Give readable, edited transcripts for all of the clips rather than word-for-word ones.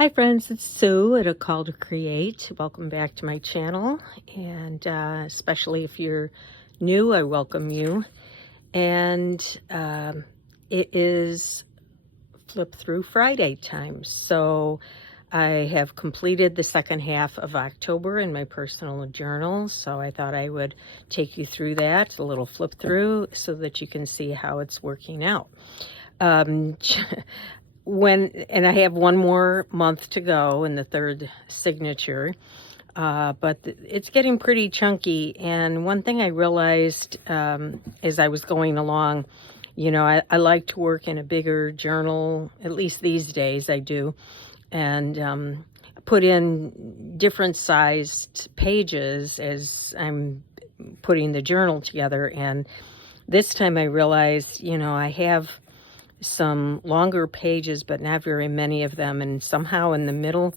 Hi friends, it's Sue at A Call to Create. Welcome back to my channel, and especially if you're new, I welcome you. And it is Flip Through Friday time, so I have completed the second half of October in my personal journal, so I thought I would take you through that, a little flip through, so that you can see how it's working out. And I have one more month to go in the third signature, but it's getting pretty chunky. And one thing I realized as I was going along, I like to work in a bigger journal, at least these days I do, and put in different sized pages as I'm putting the journal together. And this time I realized, I have some longer pages, but not very many of them. And somehow in the middle,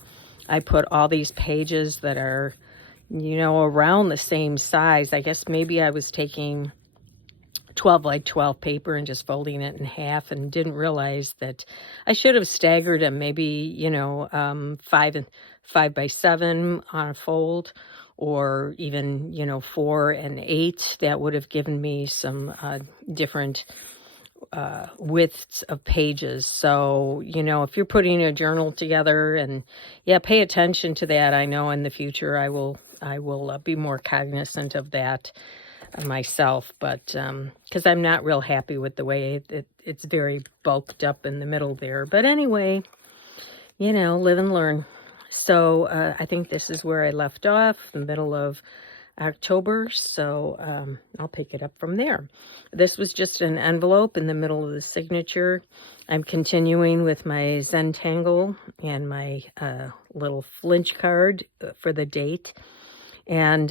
I put all these pages that are, around the same size. I guess maybe I was taking 12 by 12 paper and just folding it in half and didn't realize that I should have staggered them, maybe, 5 by 7 on a fold, or even, 4 and 8. That would have given me some different widths of pages. So, if you're putting a journal together, and pay attention to that. I know in the future I will be more cognizant of that myself, but because I'm not real happy with the way it's very bulked up in the middle there. But anyway, live and learn. So I think this is where I left off, the middle of October, so I'll pick it up from there. This was just an envelope in the middle of the signature. I'm continuing with my Zentangle and my little flinch card for the date, and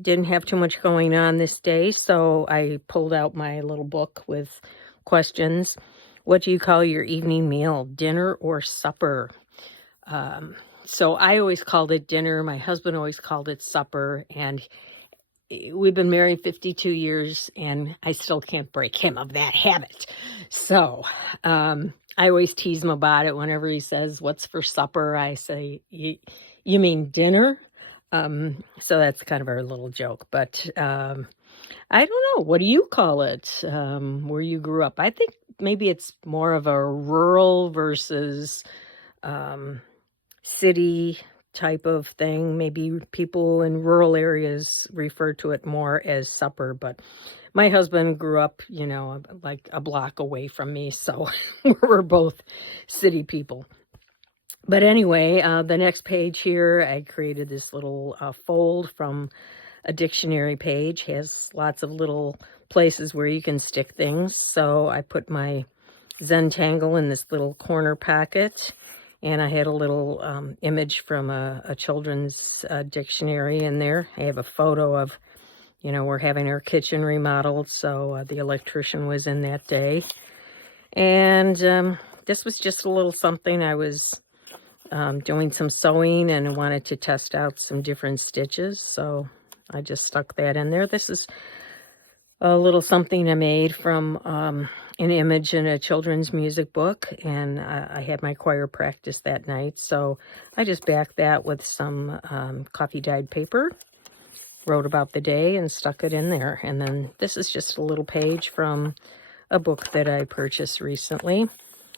didn't have too much going on this day, so I pulled out my little book with questions. What do you call your evening meal, dinner or supper? So I always called it dinner. My husband always called it supper. And we've been married 52 years, and I still can't break him of that habit. So I always tease him about it. Whenever he says, "What's for supper?" I say, you mean dinner? So that's kind of our little joke. But I don't know. What do you call it where you grew up? I think maybe it's more of a rural versus city type of thing. Maybe people in rural areas refer to it more as supper, but my husband grew up, like a block away from me, so we're both city people. But anyway, the next page here, I created this little fold from a dictionary page. Has lots of little places where you can stick things. So I put my Zentangle in this little corner pocket, and I had a little image from a children's dictionary in there. I have a photo of, we're having our kitchen remodeled, so the electrician was in that day. And this was just a little something. I was doing some sewing and wanted to test out some different stitches, so I just stuck that in there. This is a little something I made from an image in a children's music book, and I had my choir practice that night, so I just backed that with some coffee dyed paper, wrote about the day, and stuck it in there. And then this is just a little page from a book that I purchased recently.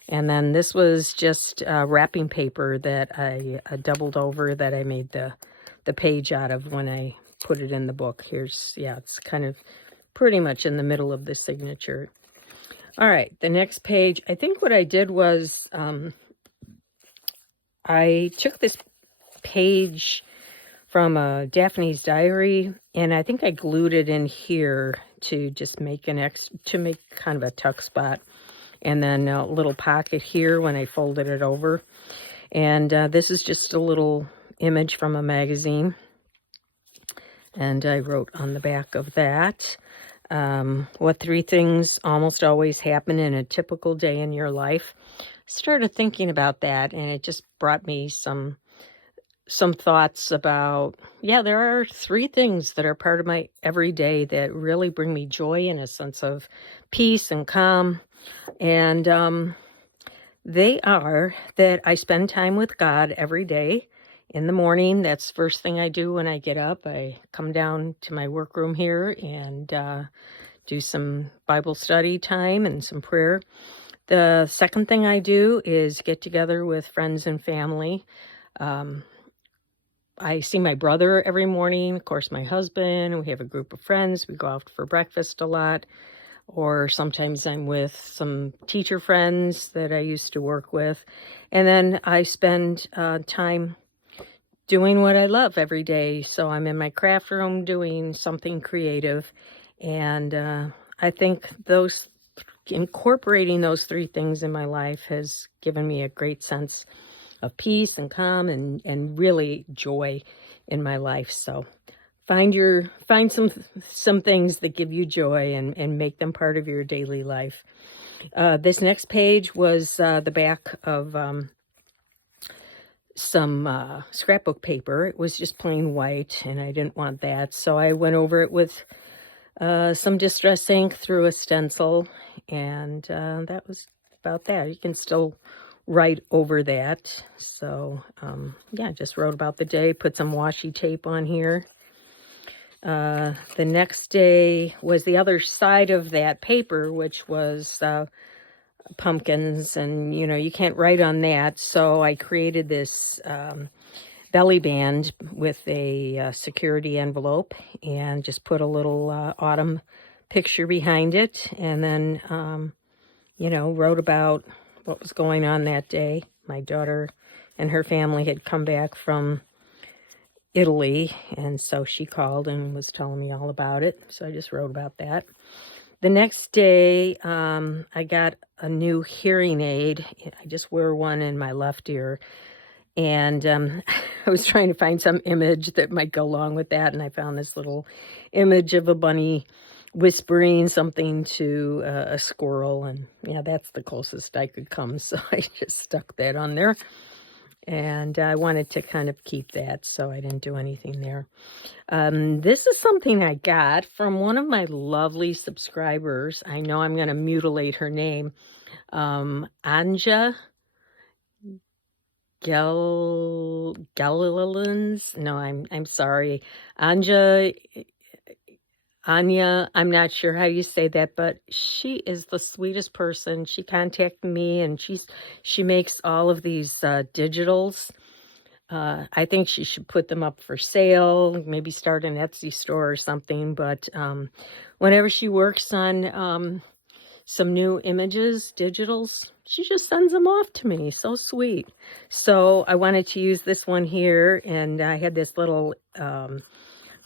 And then this was just wrapping paper that I doubled over, that I made the page out of when I put it in the book. It's kind of pretty much in the middle of the signature. All right, the next page, I think what I did was I took this page from Daphne's Diary, and I think I glued it in here to just make kind of a tuck spot, and then a little pocket here when I folded it over. And this is just a little image from a magazine, and I wrote on the back of that, what 3 things almost always happen in a typical day in your life. Started thinking about that, and it just brought me some thoughts about, there are 3 things that are part of my everyday that really bring me joy and a sense of peace and calm. And They are that I spend time with God every day in the morning. That's the first thing I do when I get up. I come down to my workroom here and do some Bible study time and some prayer. The second thing I do is get together with friends and family. I see my brother every morning, of course, my husband. We have a group of friends. We go out for breakfast a lot. Or sometimes I'm with some teacher friends that I used to work with. And then I spend time doing what I love every day. So I'm in my craft room doing something creative. And I think incorporating those three things in my life has given me a great sense of peace and calm and really joy in my life. So find some things that give you joy and make them part of your daily life. This next page was the back of some scrapbook paper. It was just plain white, and I didn't want that, so I went over it with some distress ink through a stencil, and that was about that. You can still write over that. So yeah, just wrote about the day, put some washi tape on here. The next day was the other side of that paper, which was pumpkins, and you can't write on that, so I created this belly band with a security envelope and just put a little autumn picture behind it, and then wrote about what was going on that day. My daughter and her family had come back from Italy, and so she called and was telling me all about it, so I just wrote about that. The next day, I got a new hearing aid. I just wear one in my left ear, and I was trying to find some image that might go along with that, and I found this little image of a bunny whispering something to a squirrel, and yeah, that's the closest I could come, so I just stuck that on there. And I wanted to kind of keep that, so I didn't do anything there. This is something I got from one of my lovely subscribers. I know I'm going to mutilate her name. Anja Gallilans. No, I'm sorry. Anya, I'm not sure how you say that, but she is the sweetest person. She contacted me, and she makes all of these digitals. I think she should put them up for sale, maybe start an Etsy store or something. But whenever she works on some new images, digitals, she just sends them off to me. So sweet. So I wanted to use this one here, and I had this little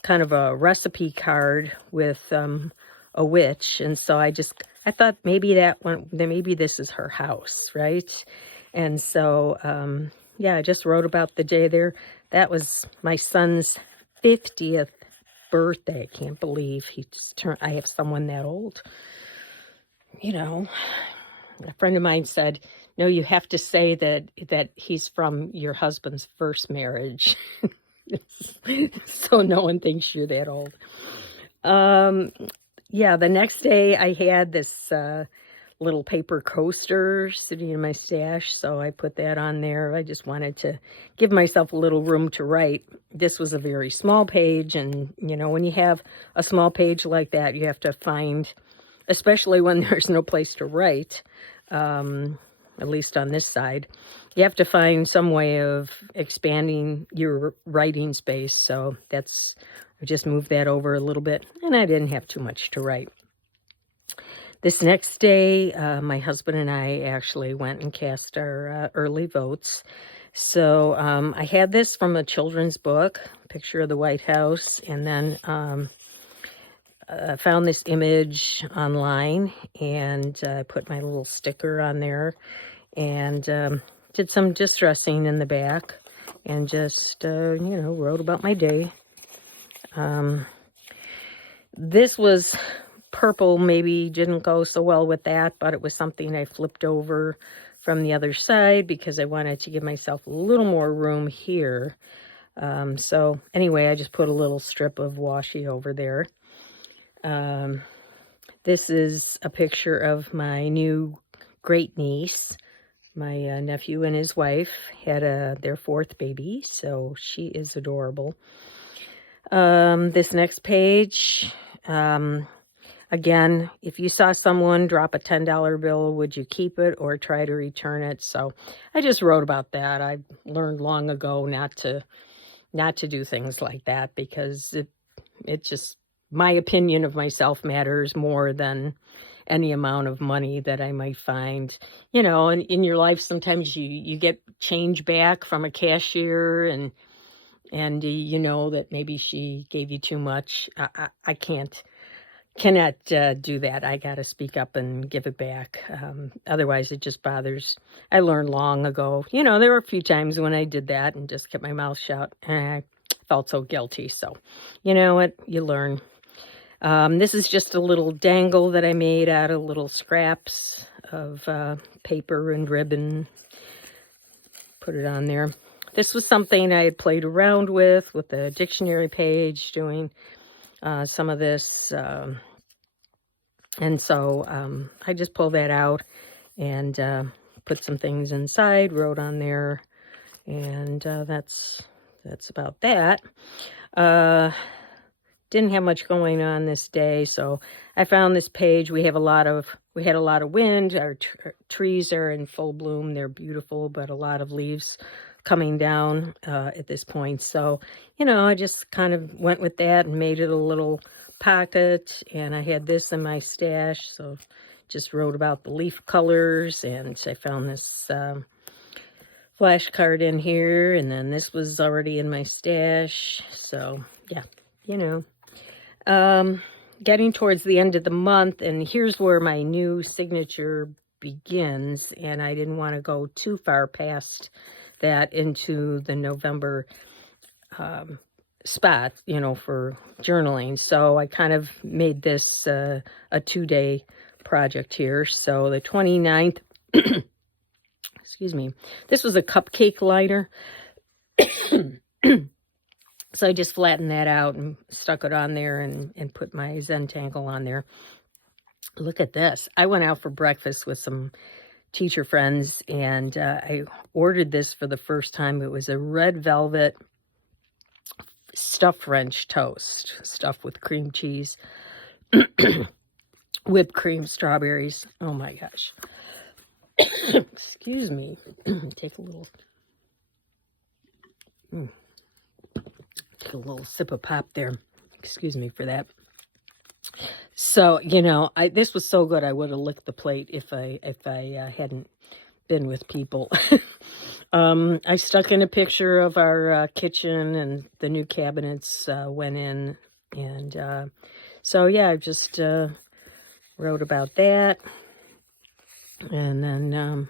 kind of a recipe card with a witch, and so I thought maybe maybe this is her house, right? And so yeah, I just wrote about the day there. That was my son's 50th birthday. I can't believe I have someone that old. A friend of mine said, no, you have to say that he's from your husband's first marriage. So no one thinks you're that old. Yeah, the next day I had this little paper coaster sitting in my stash, so I put that on there. I just wanted to give myself a little room to write. This was a very small page, and when you have a small page like that, you have to find, especially when there's no place to write, at least on this side, you have to find some way of expanding your writing space. So I just moved that over a little bit, and I didn't have too much to write. This next day, my husband and I actually went and cast our early votes. So I had this from a children's book, picture of the White House, and then found this image online, and I put my little sticker on there, and did some distressing in the back, and just wrote about my day. This was purple, maybe didn't go so well with that, but it was something I flipped over from the other side because I wanted to give myself a little more room here. So anyway, I just put a little strip of washi over there. This is a picture of my new great niece. My nephew and his wife had their fourth baby, so she is adorable. This next page, again, if you saw someone drop a $10 bill, would you keep it or try to return it? So I just wrote about that. I learned long ago not to do things like that, because it just, my opinion of myself matters more than any amount of money that I might find. You know, in your life, sometimes you get change back from a cashier, and you know that maybe she gave you too much. I cannot do that. I got to speak up and give it back. Otherwise, it just bothers. I learned long ago. You know, there were a few times when I did that and just kept my mouth shut, and I felt so guilty. So, you know what? You learn. This is just a little dangle that I made out of little scraps of paper and ribbon. Put it on there. This was something I had played around with the dictionary page, doing some of this. And so I just pulled that out and put some things inside, wrote on there, and that's about that. Didn't have much going on this day, so I found this page. We had a lot of wind. Our trees are in full bloom. They're beautiful, but a lot of leaves coming down at this point. So, you know, I just kind of went with that and made it a little pocket, and I had this in my stash, so just wrote about the leaf colors, and I found this flashcard in here, and then this was already in my stash. So yeah, you know. Getting towards the end of the month, and here's where my new signature begins, and I didn't want to go too far past that into the November spot, you know, for journaling. So I kind of made this a 2-day project here. So the 29th, excuse me, this was a cupcake liner. So I just flattened that out and stuck it on there and put my Zentangle on there. Look at this. I went out for breakfast with some teacher friends, and I ordered this for the first time. It was a red velvet stuffed French toast, stuffed with cream cheese, whipped cream, strawberries. Oh my gosh. Excuse me. Take a little... Take a little sip of pop there. Excuse me for that. So, you know, this was so good I would have licked the plate if I hadn't been with people. I stuck in a picture of our kitchen, and the new cabinets went in. And so, yeah, I just wrote about that. And then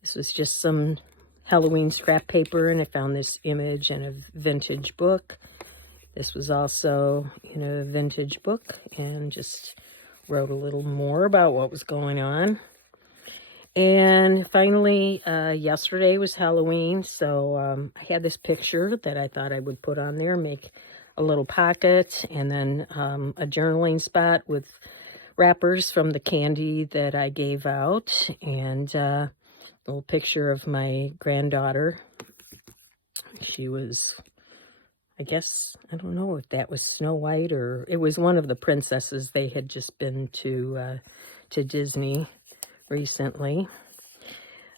this was just some Halloween scrap paper, and I found this image in a vintage book. This was also in a vintage book, and just wrote a little more about what was going on. And finally, yesterday was Halloween, so I had this picture that I thought I would put on there, make a little pocket, and then a journaling spot with wrappers from the candy that I gave out, and little picture of my granddaughter. She was, I guess, I don't know if that was Snow White, or it was one of the princesses. They had just been to Disney recently.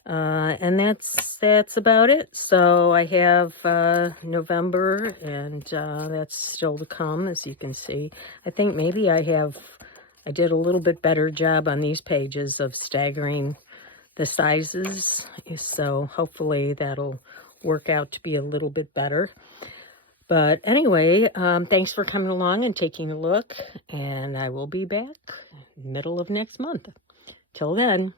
And that's about it. So I have November, and that's still to come, as you can see. I think maybe I did a little bit better job on these pages of staggering the sizes, so hopefully that'll work out to be a little bit better. But anyway, thanks for coming along and taking a look, and I will be back middle of next month. Till then.